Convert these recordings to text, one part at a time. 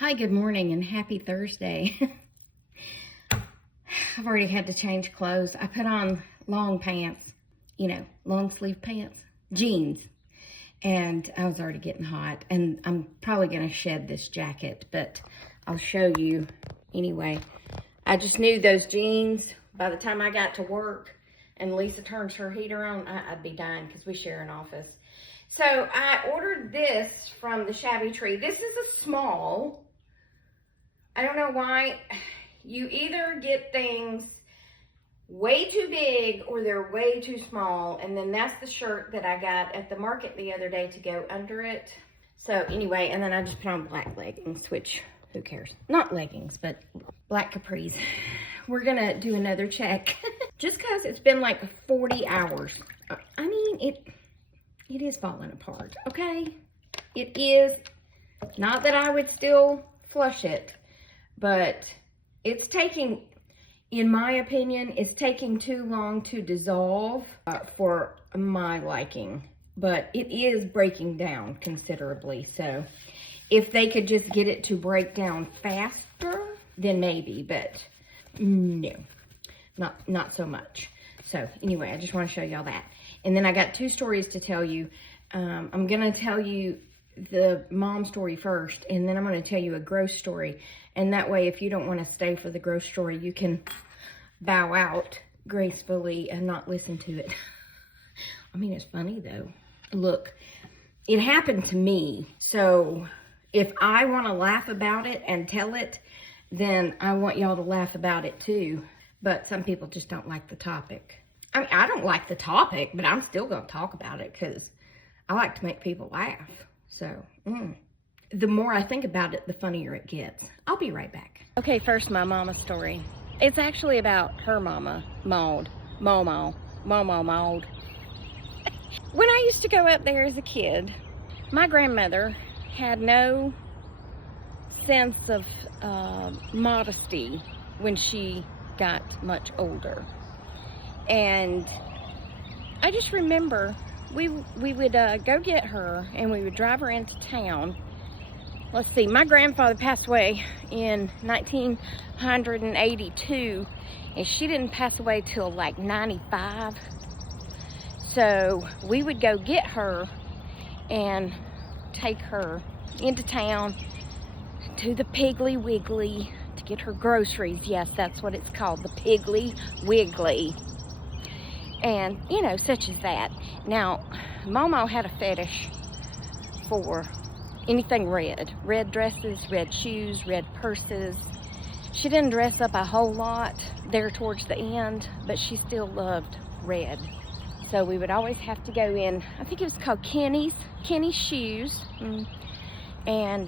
Hi, good morning, and happy Thursday. I've already had to change clothes. I put on long pants, long sleeve pants, jeans, and I was already getting hot. And I'm probably going to shed this jacket, but I'll show you anyway. I just knew those jeans, by the time I got to work and Lisa turns her heater on, I'd be dying because we share an office. So I ordered this from the Shabby Tree. This is a small. I don't know why. You either get things way too big or they're way too small. And then that's the shirt that I got at the market the other day to go under it. So anyway, and then I just put on black leggings, which who cares? Not leggings, but black capris. We're gonna do another check. Just cause it's been like 40 hours. I mean, it is falling apart, okay? It is. Not that I would still flush it, but it's taking, in my opinion, it's taking too long to dissolve for my liking. But it is breaking down considerably. So if they could just get it to break down faster, then maybe. But no, not so much. So anyway, I just want to show y'all that. And then I got two stories to tell you. I'm going to tell you the mom story first, and then I'm going to tell you a gross story. And that way, if you don't want to stay for the gross story, you can bow out gracefully and not listen to it. I mean, it's funny though. Look, it happened to me. So if I want to laugh about it and tell it, then I want y'all to laugh about it too. But some people just don't like the topic. I mean, I don't like the topic, but I'm still going to talk about it because I like to make people laugh. So, the more I think about it, the funnier it gets. I'll be right back. Okay, first, my mama story. It's actually about her mama, Maud. Maud. When I used to go up there as a kid, my grandmother had no sense of modesty when she got much older. And I just remember we would go get her and we would drive her into town. Let's see, my grandfather passed away in 1982 and she didn't pass away till like 95. So we would go get her and take her into town to the Piggly Wiggly to get her groceries. Yes, that's what it's called, the Piggly Wiggly. And, such as that. Now, Momo had a fetish for anything red. Red dresses, red shoes, red purses. She didn't dress up a whole lot there towards the end, but she still loved red. So we would always have to go in, I think it was called Kenny's Shoes. And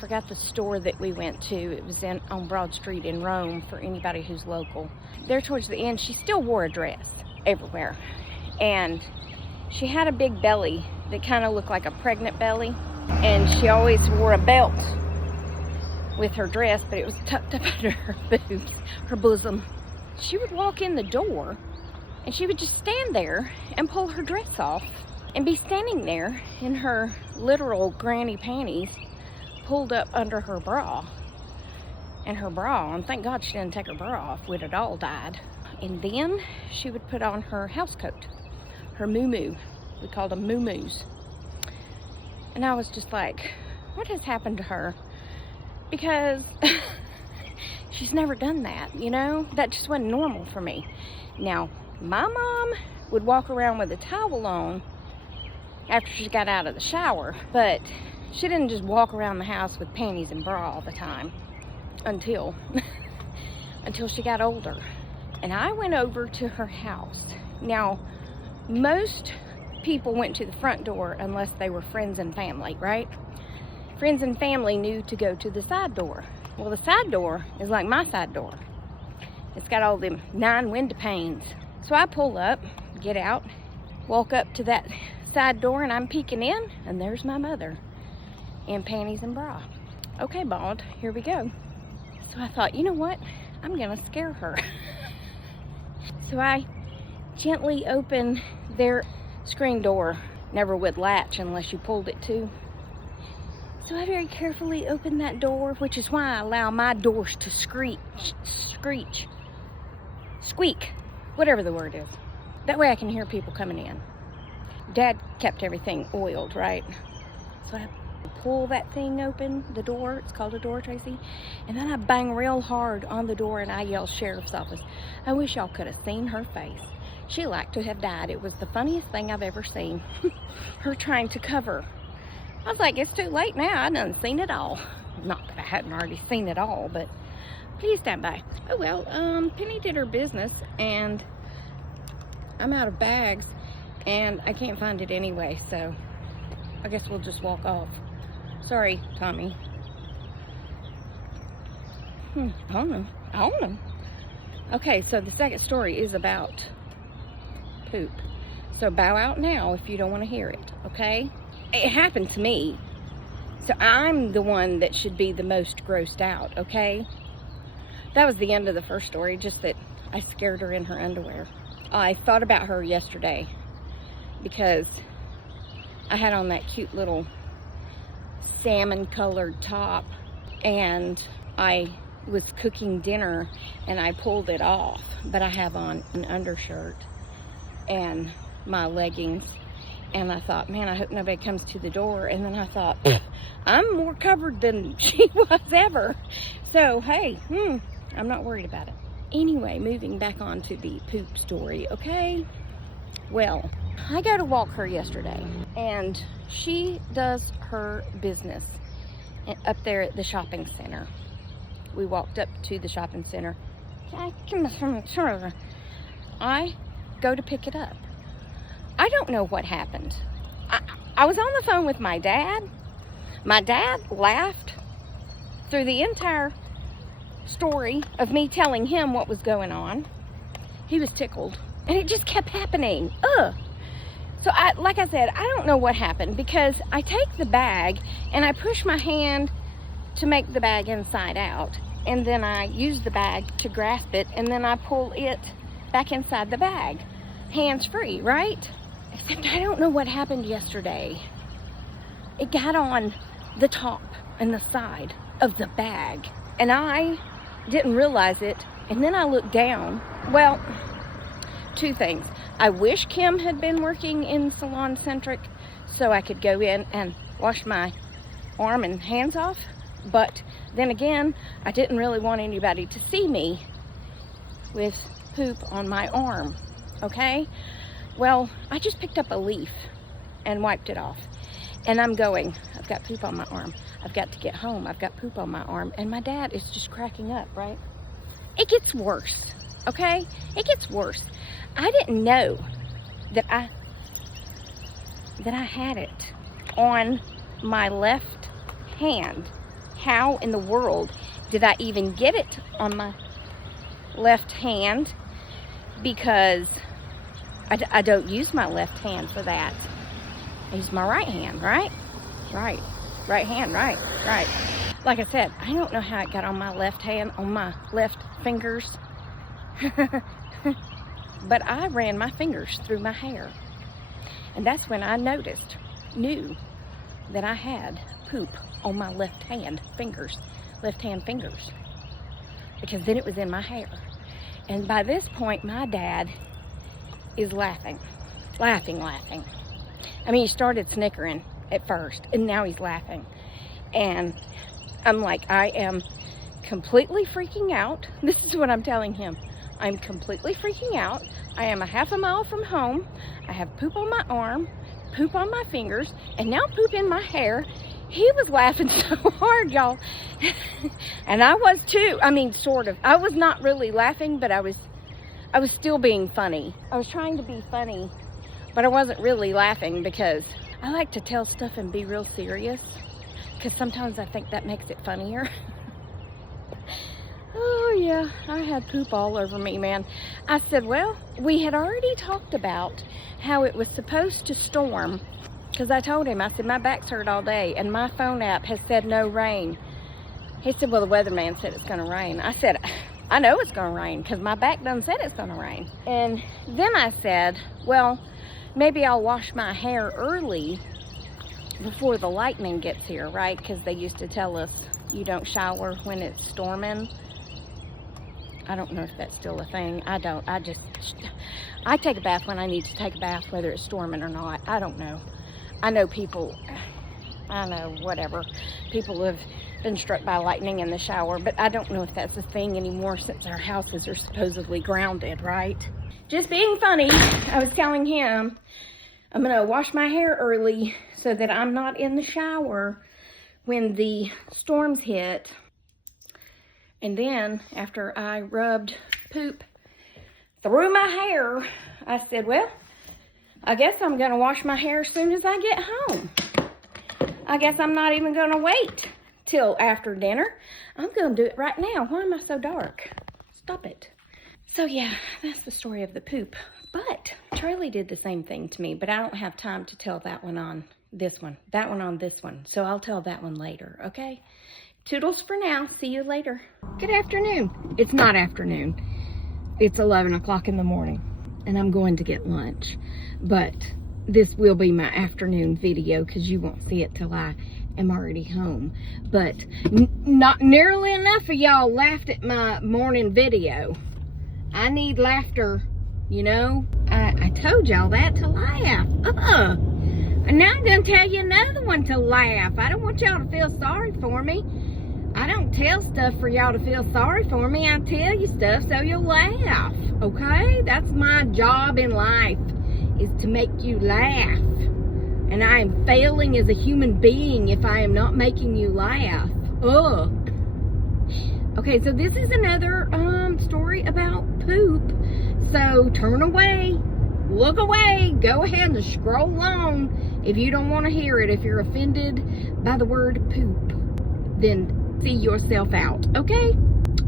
forgot the store that we went to. It was on Broad Street in Rome for anybody who's local. There towards the end, she still wore a dress everywhere. And she had a big belly that kind of looked like a pregnant belly. And she always wore a belt with her dress, but it was tucked up under her boobs, her bosom. She would walk in the door and she would just stand there and pull her dress off and be standing there in her literal granny panties pulled up under her bra. And her bra, and thank God she didn't take her bra off, we'd have all died. And then she would put on her house coat, her moo-moo. We called them moo-moos. And I was just like, what has happened to her? Because she's never done that, That just wasn't normal for me. Now, my mom would walk around with a towel on after she got out of the shower, but she didn't just walk around the house with panties and bra all the time until she got older. And I went over to her house. Now, most people went to the front door unless they were friends and family, right? Friends and family knew to go to the side door. Well, the side door is like my side door. It's got all them 9 window panes. So I pull up, get out, walk up to that side door, and I'm peeking in, and there's my mother in panties and bra. Okay, Maud, here we go. So I thought, you know what? I'm gonna scare her. So I gently opened their screen door. Never would latch unless you pulled it too. So I very carefully opened that door, which is why I allow my doors to squeak, whatever the word is. That way I can hear people coming in. Dad kept everything oiled, right? So I pull that thing open, the door, it's called a door, Tracy, and then I bang real hard on the door and I yell, "Sheriff's office." I wish y'all could have seen her face. She liked to have died. It was the funniest thing I've ever seen. Her trying to cover. I was like, it's too late now. I done seen it all. Not that I hadn't already seen it all, but please stand by. Oh well, Penny did her business and I'm out of bags and I can't find it anyway, so I guess we'll just walk off. Sorry, Tommy. I don't know. Okay, so the second story is about poop. So bow out now if you don't want to hear it, okay? It happened to me. So I'm the one that should be the most grossed out, okay? That was the end of the first story, just that I scared her in her underwear. I thought about her yesterday because I had on that cute little salmon colored top and I was cooking dinner and I pulled it off, but I have on an undershirt and my leggings, and I thought, man, I hope nobody comes to the door. And then I thought, I'm more covered than she was ever, so hey, I'm not worried about it. Anyway, moving back on to the poop story, okay? Well, I go to walk her yesterday and she does her business up there at the shopping center. We walked up to the shopping center. I go to pick it up. I don't know what happened. I was on the phone with my dad. My dad laughed through the entire story of me telling him what was going on. He was tickled and it just kept happening. Ugh. So like I said, I don't know what happened because I take the bag and I push my hand to make the bag inside out, and then I use the bag to grasp it, and then I pull it back inside the bag, hands free, right? Except I don't know what happened yesterday. It got on the top and the side of the bag, and I didn't realize it, and then I looked down. Well, two things. I wish Kim had been working in Salon Centric so I could go in and wash my arm and hands off, but then again, I didn't really want anybody to see me with poop on my arm, okay? Well, I just picked up a leaf and wiped it off, and I'm going, I've got poop on my arm. I've got to get home. I've got poop on my arm, and my dad is just cracking up, right? It gets worse, okay? It gets worse. I didn't know that I had it on my left hand. How in the world did I even get it on my left hand? Because I don't use my left hand for that. I use my right hand, right? Right. Right hand, right. Like I said, I don't know how it got on my left hand, on my left fingers. But I ran my fingers through my hair. And that's when I knew that I had poop on my left hand fingers. Because then it was in my hair. And by this point, my dad is laughing. I mean, he started snickering at first, and now he's laughing. And I'm like, I am completely freaking out. This is what I'm telling him. I'm completely freaking out. I am a half a mile from home. I have poop on my arm, poop on my fingers, and now poop in my hair. He was laughing so hard, y'all. And I was too. I mean, sort of. I was not really laughing, but I was still being funny. I was trying to be funny, but I wasn't really laughing because I like to tell stuff and be real serious, because sometimes I think that makes it funnier. Oh yeah, I had poop all over me, man. I said, well, we had already talked about how it was supposed to storm, because I told him, I said, my back's hurt all day and my phone app has said no rain. He said, well, the weatherman said it's going to rain. I said, I know it's going to rain because my back done said it's going to rain. And then I said, well, maybe I'll wash my hair early before the lightning gets here, right? Because they used to tell us you don't shower when it's storming. I don't know if that's still a thing. I take a bath when I need to take a bath, whether it's storming or not. I don't know. I know people, whatever. People have been struck by lightning in the shower, but I don't know if that's a thing anymore since our houses are supposedly grounded, right? Just being funny, I was telling him I'm gonna wash my hair early so that I'm not in the shower when the storms hit. And then after I rubbed poop through my hair, I said, well, I guess I'm gonna wash my hair as soon as I get home. I guess I'm not even gonna wait till after dinner. I'm gonna do it right now. Why am I so dark? Stop it. So yeah, that's the story of the poop. But Charlie did the same thing to me, but I don't have time to tell that one on this one. That one on this one. So I'll tell that one later, okay? Toodles for now. See you later. Good afternoon. It's not afternoon. It's 11 o'clock in the morning, and I'm going to get lunch. But this will be my afternoon video because you won't see it till I am already home. But not nearly enough of y'all laughed at my morning video. I need laughter, you know. I told y'all that to laugh. And now I'm going to tell you another one to laugh. I don't want y'all to feel sorry for me. I don't tell stuff for y'all to feel sorry for me. I tell you stuff so you'll laugh, okay? That's my job in life, is to make you laugh. And I am failing as a human being if I am not making you laugh. Ugh. Okay, so this is another story about poop. So turn away, look away, go ahead and scroll on if you don't want to hear it. If you're offended by the word poop, then see yourself out, okay?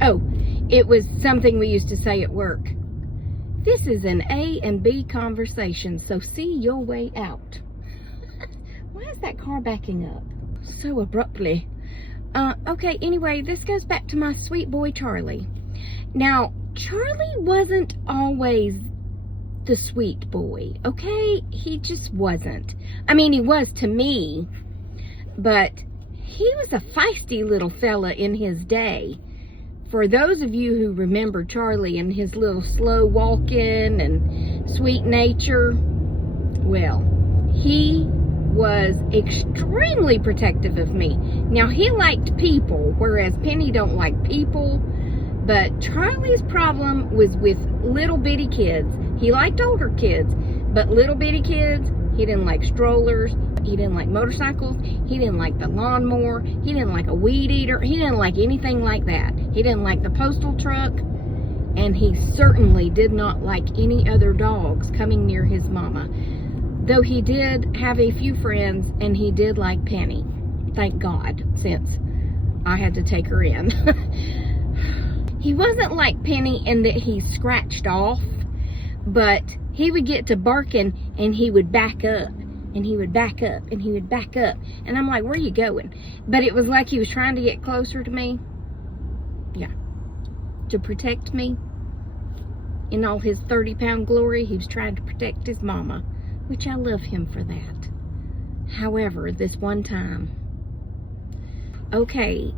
Oh, it was something we used to say at work. This is an A and B conversation, so see your way out. Why is that car backing up so abruptly? Okay, anyway, this goes back to my sweet boy Charlie. Now, Charlie wasn't always the sweet boy, okay? He just wasn't. I mean, he was to me, but he was a feisty little fella in his day. For those of you who remember Charlie and his little slow walking and sweet nature, well, he was extremely protective of me. Now, he liked people, whereas Penny don't like people. But Charlie's problem was with little bitty kids. He liked older kids, but little bitty kids, he didn't like strollers. He didn't like motorcycles. He didn't like the lawnmower. He didn't like a weed eater. He didn't like anything like that. He didn't like the postal truck. And he certainly did not like any other dogs coming near his mama. Though he did have a few friends, and he did like Penny. Thank God, since I had to take her in. He wasn't like Penny in that he scratched off, but he would get to barking and he would back up. And he would back up, and he would back up. And I'm like, where are you going? But it was like he was trying to get closer to me. Yeah. To protect me. In all his 30-pound glory, he was trying to protect his mama. Which I love him for that. However, this one time. Okay.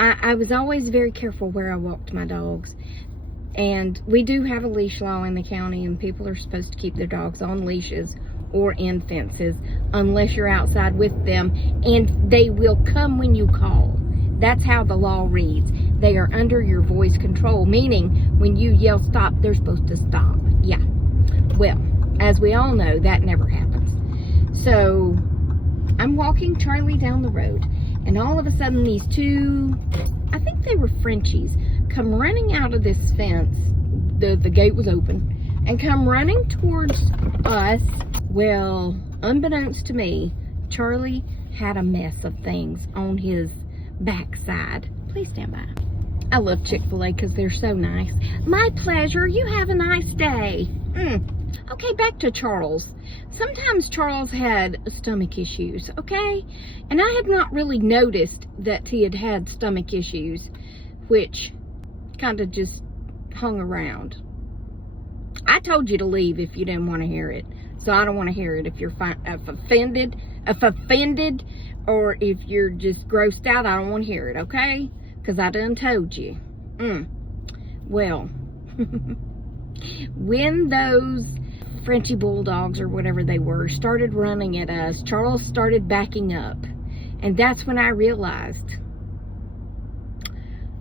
I was always very careful where I walked my dogs. And we do have a leash law in the county, and people are supposed to keep their dogs on leashes or in fences unless you're outside with them, and they will come when you call. That's how the law reads. They are under your voice control, meaning when you yell stop, they're supposed to stop. Yeah. Well, as we all know, that never happens. So I'm walking Charlie down the road, and all of a sudden these two, I think they were Frenchies, come running out of this fence. The gate was open, and come running towards us. Well, unbeknownst to me, Charlie had a mess of things on his backside. Please stand by. I love Chick-fil-A because they're so nice. My pleasure. You have a nice day. Okay, back to Charles. Sometimes Charles had stomach issues, okay? And I had not really noticed that he had had stomach issues, which kind of just hung around. I told you to leave if you didn't want to hear it. So I don't want to hear it. If you're offended, if offended or if you're just grossed out, I don't want to hear it, okay? Because I done told you. Well, when those Frenchy bulldogs or whatever they were started running at us, Charles started backing up. And that's when I realized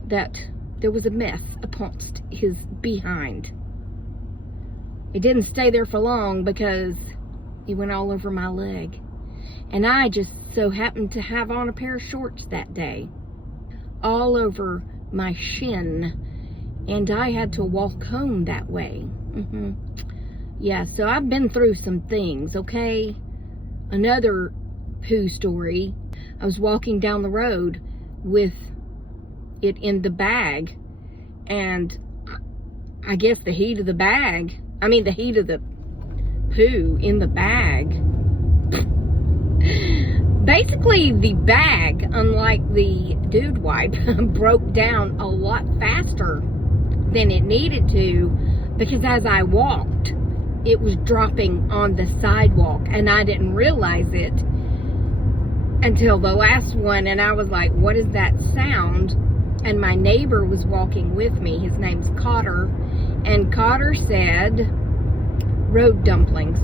that there was a mess amongst his behind. It didn't stay there for long because he went all over my leg. And I just so happened to have on a pair of shorts that day, all over my shin. And I had to walk home that way. Yeah, so I've been through some things, okay? Another poo story. I was walking down the road with it in the bag, and I guess the heat of the poo in the bag. Basically, the bag, unlike the dude wipe, broke down a lot faster than it needed to, because as I walked, it was dropping on the sidewalk, and I didn't realize it until the last one, and I was like, what is that sound? And my neighbor was walking with me. His name's Cotter, and Cotter said, road dumplings.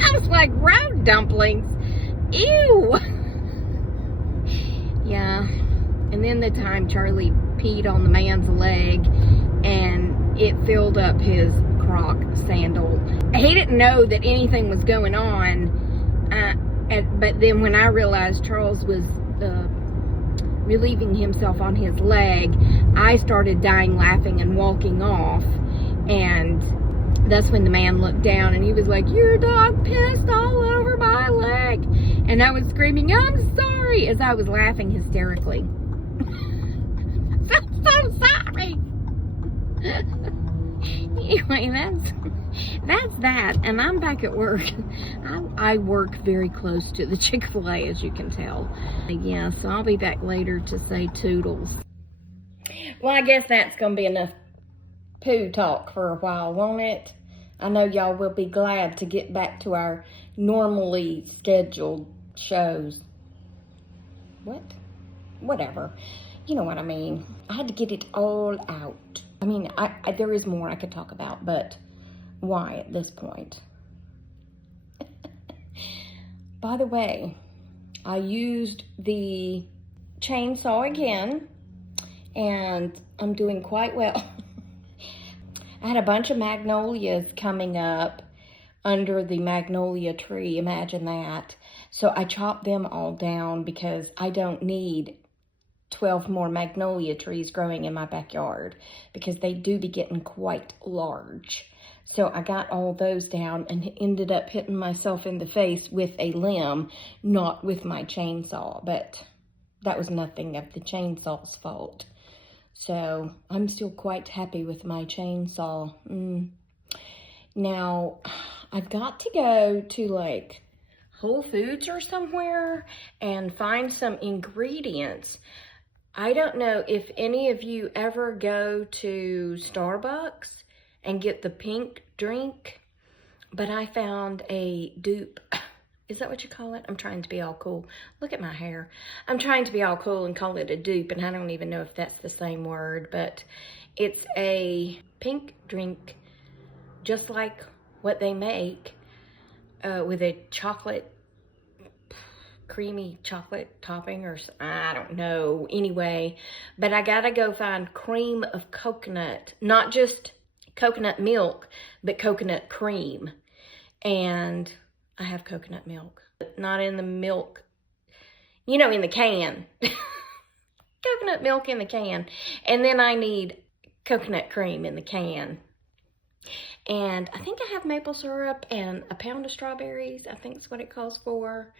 I was like, road dumplings? Ew! Yeah. And then the time Charlie peed on the man's leg, and it filled up his Croc sandal. He didn't know that anything was going on, but then when I realized Charles was relieving himself on his leg, I started dying laughing and walking off, and that's when the man looked down and he was like, your dog pissed all over my leg. And I was screaming, I'm sorry, as I was laughing hysterically. I'm so sorry. Anyway, that's that, and I'm back at work. I work very close to the Chick-fil-A, as you can tell. Yeah, so I'll be back later to say toodles. Well, I guess that's gonna be enough poo talk for a while, won't it? I know y'all will be glad to get back to our normally scheduled shows. What? Whatever. You know what I mean. I had to get it all out. I mean, there is more I could talk about, but why at this point? By the way, I used the chainsaw again, and I'm doing quite well. I had a bunch of magnolias coming up under the magnolia tree, imagine that. So I chopped them all down because I don't need 12 more magnolia trees growing in my backyard, because they do be getting quite large. So I got all those down and ended up hitting myself in the face with a limb, not with my chainsaw, but that was nothing of the chainsaw's fault. So I'm still quite happy with my chainsaw. Now, I've got to go to like Whole Foods or somewhere and find some ingredients. I don't know if any of you ever go to Starbucks and get the pink drink, but I found a dupe. Is that what you call it? I'm trying to be all cool. Look at my hair. I'm trying to be all cool and call it a dupe, and I don't even know if that's the same word, but it's a pink drink, just like what they make, with a chocolate, creamy chocolate topping, or I don't know. Anyway, but I gotta go find cream of coconut, not just coconut milk, but coconut cream. And I have coconut milk, but not in the milk, you know, in the can. Coconut milk in the can. And then I need coconut cream in the can. And I think I have maple syrup and a pound of strawberries. I think that's what it calls for.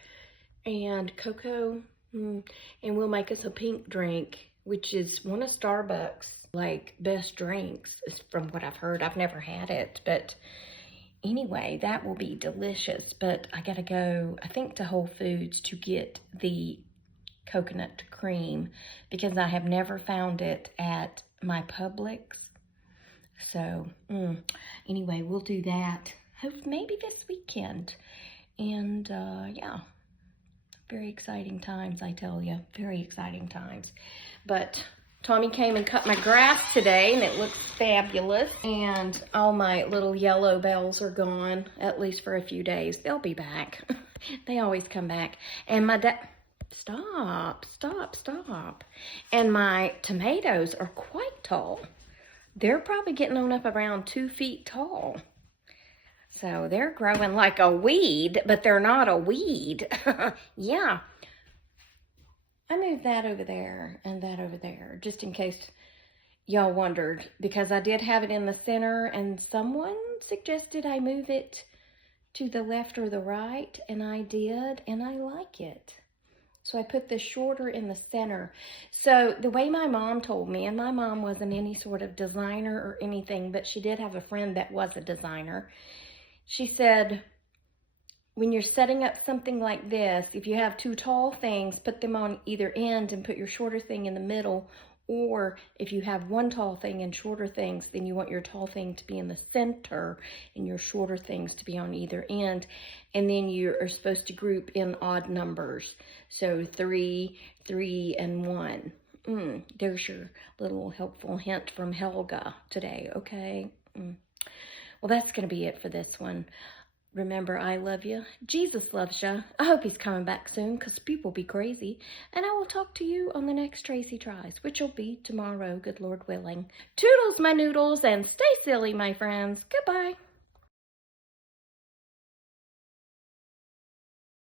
And cocoa. And we'll make us a pink drink, which is one of Starbucks' like best drinks, from what I've heard. I've never had it, but anyway, that will be delicious. But I gotta go, I think, to Whole Foods to get the coconut cream, because I have never found it at my Publix. So anyway, we'll do that. Hope maybe this weekend. And yeah, very exciting times, I tell you. Very exciting times. But Tommy came and cut my grass today, and it looks fabulous. And all my little yellow bells are gone, at least for a few days. They'll be back. They always come back. And my dad... Stop. And my tomatoes are quite tall. They're probably getting on up around 2 feet tall. So they're growing like a weed, but they're not a weed. Yeah. I moved that over there and that over there, just in case y'all wondered, because I did have it in the center, and someone suggested I move it to the left or the right, and I did, and I like it. So I put the shorter in the center. So the way my mom told me, and my mom wasn't any sort of designer or anything, but she did have a friend that was a designer. She said, when you're setting up something like this, if you have two tall things, put them on either end and put your shorter thing in the middle. Or if you have one tall thing and shorter things, then you want your tall thing to be in the center and your shorter things to be on either end. And then you are supposed to group in odd numbers. So 3, 3, and 1. There's your little helpful hint from Helga today, okay? Well, that's going to be it for this one. Remember, I love you. Jesus loves you. I hope he's coming back soon, because people be crazy. And I will talk to you on the next Tracy Tries, which will be tomorrow, good Lord willing. Toodles, my noodles, and stay silly, my friends. Goodbye.